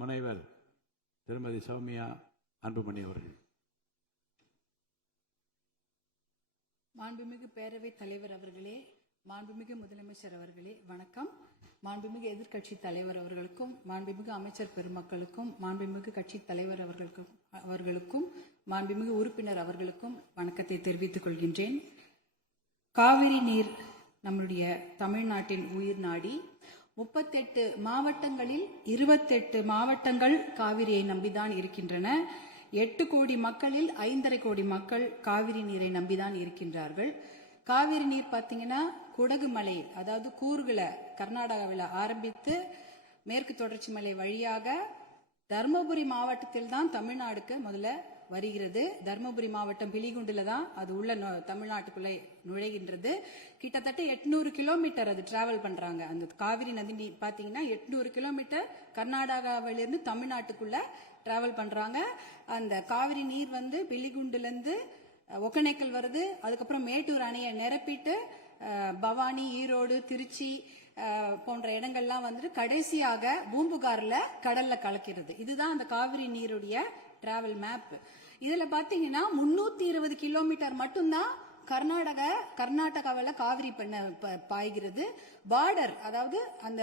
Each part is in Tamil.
முனைவர் திருமதி சௌமியா அன்புமணி அவர்கள். மாண்புமிகு பேரவைத் தலைவர் அவர்களே, மாண்புமிகு முதலமைச்சர் அவர்களே வணக்கம். மாண்புமிகு எதிர்க்கட்சி தலைவர் அவர்களுக்கும், மாண்புமிகு அமைச்சர் பெருமக்களுக்கும், மாண்புமிகு கட்சி தலைவர் அவர்களுக்கும் மாண்புமிகு உறுப்பினர் அவர்களுக்கும் வணக்கத்தை தெரிவித்துக் கொள்கின்றேன். காவிரி நீர் நம்முடைய தமிழ்நாட்டின் உயிர் நாடி. 38 மாவட்டங்களில் 28 மாவட்டங்கள் காவிரியை நம்பிதான் இருக்கின்றன. 8 கோடி மக்களில் 5.5 கோடி மக்கள் காவிரி நீரை நம்பிதான் இருக்கின்றார்கள். காவிரி நீர் பார்த்தீங்கன்னா குடகு மலை, அதாவது கூர்குல கர்நாடகாவில் ஆரம்பித்து மேற்கு தொடர்ச்சி மலை வழியாக தர்மபுரி மாவட்டத்தில் தான் தமிழ்நாடுக்கு முதல்ல வருகிறது. தர்மபுரி மாவட்டம் பிலிகுண்டுல தான் அது உள்ள தமிழ்நாட்டுக்குள்ளே நுழைகின்றது. கிட்டத்தட்ட 800 கிலோமீட்டர் அது டிராவல் பண்றாங்க. அந்த காவிரி நதி பாத்தீங்கன்னா 800 கிலோமீட்டர் கர்நாடகாவிலிருந்து தமிழ்நாட்டுக்குள்ள டிராவல் பண்றாங்க. அந்த காவிரி நீர் வந்து பிலிகுண்டுல இருந்து ஒகேனக்கல் வருது. அதுக்கப்புறம் மேட்டூர் அணையை நிரப்பிட்டு பவானி, ஈரோடு, திருச்சி போன்ற இடங்கள்லாம் வந்துட்டு கடைசியாக பூம்புகார்ல கடல்ல கலக்கிறது. இதுதான் அந்த காவிரி நீருடைய டிராவல் மேப். இதுல பாத்தீங்கன்னா 320 கிலோமீட்டர் மட்டும்தான் கர்நாடகாவில் காவிரி பாய்கிறது. பார்டர், அதாவது அந்த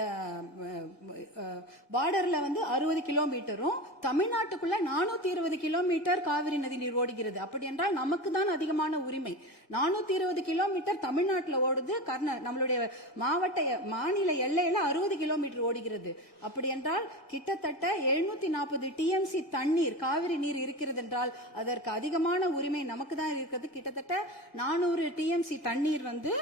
பார்டர்ல வந்து 60 கிலோமீட்டரும் தமிழ்நாட்டுக்குள்ள 420 கிலோமீட்டர் காவிரி நதி நீர் ஓடுகிறது. அப்படி என்றால் நமக்கு தான் அதிகமான உரிமை. 420 கிலோமீட்டர் தமிழ்நாட்டில் ஓடுது, நம்மளுடைய மாநில எல்லையில 60 கிலோமீட்டர் ஓடுகிறது. அப்படி என்றால் கிட்டத்தட்ட 740 டிஎம்சி தண்ணீர், காவிரி நீர் இருக்கிறது என்றால் அதற்கு அதிகமான உரிமை நமக்கு தான் இருக்கிறது. கிட்டத்தட்ட 400 டிஎம்சி தண்ணீர் வந்து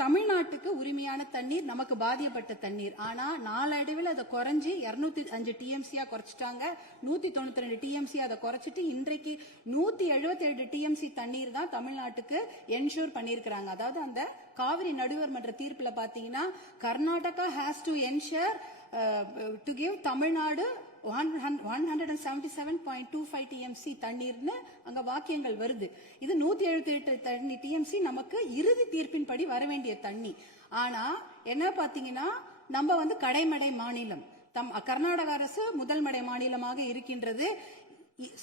தமிழ்நாட்டுக்கு உரிமையான தண்ணீர், நமக்கு பாதிக்கப்பட்ட தண்ணீர். ஆனா நாளடைவில் அதை குறைஞ்சி 205 டிஎம்சியா குறைச்சிட்டாங்க. 192 டிஎம்சி அதை குறைச்சிட்டு இன்றைக்கு 177 டிஎம்சி தண்ணீர் தான் தமிழ்நாட்டுக்கு என்ஷூர் பண்ணியிருக்கிறாங்க. அதாவது அந்த காவிரி நடுவர் மன்ற தீர்ப்புல பாத்தீங்கன்னா Karnataka has to ensure to give Tamil Nadu 177.25 TMC தண்ணீர்னு அங்க வாக்கியங்கள் வருது. இது 178 டிஎம்சி நமக்கு இறுதி தீர்ப்பின்படி வர வேண்டிய தண்ணி. ஆனா என்ன பாத்தீங்கன்னா நம்ம வந்து கடைமடை மாநிலம். கர்நாடக அரசு முதல் மடை மாநிலமாக இருக்கின்றது.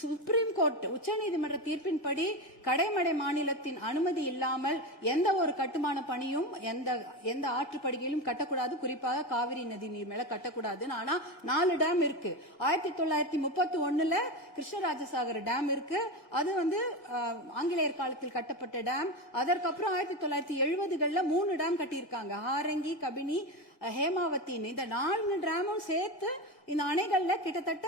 சுப்ரீம் கோர்ட் உச்சநீதிமன்ற தீர்ப்பின்படி கடைமடை மாநிலத்தின் அனுமதி இல்லாமல் எந்த ஒரு கட்டுமான பணியும் எந்த ஆற்றுப்படுகையிலும் கட்டக்கூடாது. குறிப்பாக காவிரி நதி நீர் மேல கட்டக்கூடாது. ஆனா 4 டேம் இருக்கு. 1931 கிருஷ்ணராஜசாகர் டேம் இருக்கு. அது வந்து ஆங்கிலேயர் காலத்தில் கட்டப்பட்ட டேம். அதற்கப்புறம் 1970களில் 3 டேம் கட்டியிருக்காங்க. ஹாரங்கி, கபினி, ஹேமாவத்தின்னு. இந்த 4 டேமும் சேர்த்து இந்த அணைகள்ல கிட்டத்தட்ட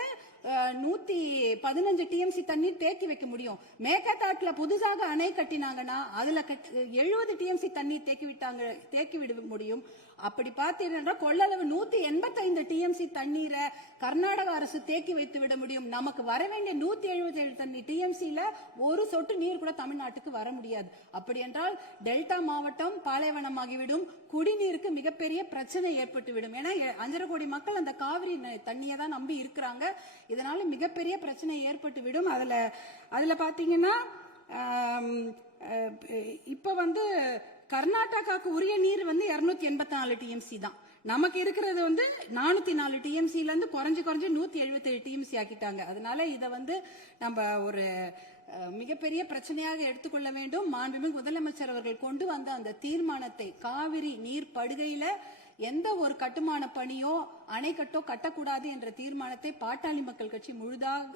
115 டிஎம்சி தண்ணீர் தேக்கி வைக்க முடியும். மேகதாட்டுல புதுசாக அணை கட்டினாங்கன்னா அதுல 70 டிஎம்சி தண்ணீர் தேக்கி விட முடியும். அப்படி பார்த்தீங்கன்னா கொள்ளளவு 185 டிஎம்சி தண்ணீரை கர்நாடக அரசு தேக்கி வைத்து விட முடியும். நமக்கு வர வேண்டிய 177 டிஎம்சில ஒரு சொட்டு நீர் கூட தமிழ்நாட்டுக்கு வர முடியாது. அப்படி என்றால் டெல்டா மாவட்டம் பாலைவனமாகிவிடும். குடிநீருக்கு மிகப்பெரிய பிரச்சனை ஏற்பட்டுவிடும். ஏன்னா 5.5 கோடி மக்கள் அந்த காவிரி தண்ணியை தான் நம்பி இருக்கிறாங்க. இதனால மிகப்பெரிய பிரச்சனை ஏற்பட்டுவிடும். அதுல பாத்தீங்கன்னா இப்ப வந்து கர்நாடகாவுக்கு உரிய நீர் வந்து 284 டிஎம்சி தான். நமக்கு இருக்கிறது வந்து 404 டிஎம்சில இருந்து குறைஞ்சு 177 டிஎம்சி ஆக்கிட்டாங்க. அதனால இதை வந்து நம்ம ஒரு மிகப்பெரிய பிரச்சனையாக எடுத்துக்கொள்ள வேண்டும். மாண்புமிகு முதலமைச்சர் அவர்கள் கொண்டு வந்த அந்த தீர்மானத்தை, காவிரி நீர் படுகையில எந்த ஒரு கட்டுமான பணியோ அணைக்கட்டோ கட்டக்கூடாது என்ற தீர்மானத்தை பாட்டாளி மக்கள் கட்சி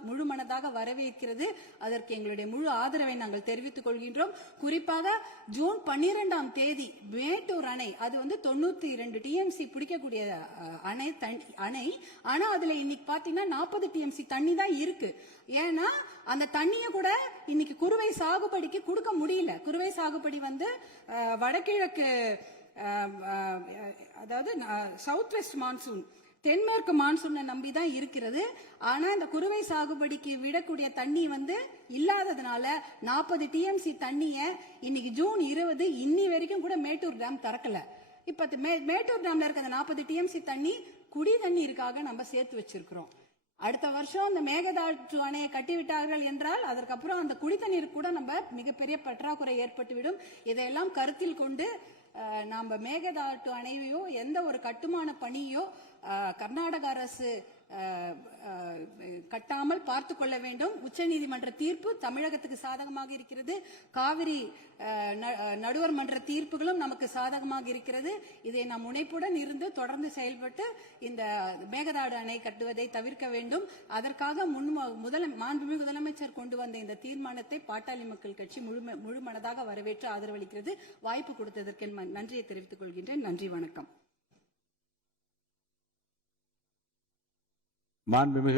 முழு மனதாக வரவேற்கிறது. அதற்கு எங்களுடைய முழு ஆதரவை நாங்கள் தெரிவித்துக் கொள்கின்றோம். குறிப்பாக ஜூன் 12ஆம் தேதி மேட்டூர் அணை, அது வந்து 92 டிஎம்சி பிடிக்கக்கூடிய அணை. ஆனா அதுல இன்னைக்கு பாத்தீங்கன்னா 40 டிஎம்சி தண்ணி தான் இருக்கு. ஏன்னா அந்த தண்ணிய கூட இன்னைக்கு குறுவை சாகுபடிக்கு கொடுக்க முடியல. குறுவை சாகுபடி வந்து வடகிழக்கு, அதாவது சவுத் வெஸ்ட் மான்சூன், தென்மேற்கு மான்சூனை நம்பிதான் இருக்கிறது. ஆனா இந்த குறுவை சாகுபடிக்கு விடக்கூடிய தண்ணி வந்து இல்லாததுனால 40 டிஎம்சி தண்ணிய இன்னைக்கு ஜூன் 20 இன்னி வரைக்கும் கூட மேட்டூர் டேம் திறக்கல. இப்ப மேட்டூர் டேம்ல இருக்க அந்த 40 டிஎம்சி தண்ணி குடி தண்ணீருக்காக நம்ம சேர்த்து வச்சிருக்கிறோம். அடுத்த வருஷம் அந்த மேகதாட்டு அணையை கட்டிவிட்டார்கள் என்றால் அதற்கப்புறம் அந்த குடித்தண்ணீர் கூட நம்ம மிகப்பெரிய பற்றாக்குறை ஏற்பட்டுவிடும். இதையெல்லாம் கருத்தில் கொண்டு நாம மேகதாட்டு அணையோ எந்த ஒரு கட்டுமான பணியோ கர்நாடக அரசு கட்டாமல் பார்த்து கொள்ள வேண்டும். உச்சநீதிமன்ற தீர்ப்பு தமிழகத்துக்கு சாதகமாக இருக்கிறது. காவிரி நடுவர் மன்ற தீர்ப்புகளும் நமக்கு சாதகமாக இருக்கிறது. இதை நாம் முனைப்புடன் இருந்து தொடர்ந்து செயல்பட்டு இந்த மேகதாடு அணை கட்டுவதை தவிர்க்க வேண்டும். அதற்காக மாண்புமிகு முதலமைச்சர் கொண்டு வந்த இந்த தீர்மானத்தை பாட்டாளி மக்கள் கட்சி முழு மனதாக வரவேற்று ஆதரவளிக்கிறது. வாய்ப்பு கொடுத்ததற்கு நன்றியை தெரிவித்துக் கொள்கின்றேன். நன்றி, வணக்கம். மாண்புமிகு